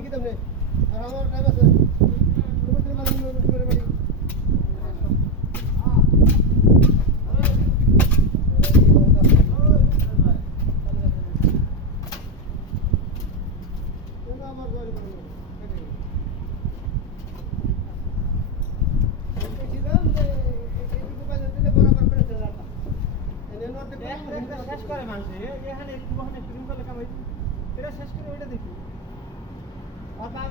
বাড়ি কি তেমনি আর আমার টাইম আছে তুমি মানে করে বাড়ি আমার বাড়ি করে শেষ করে মানুষ এখানে একটু শেষ করে ওইটা দেখি আর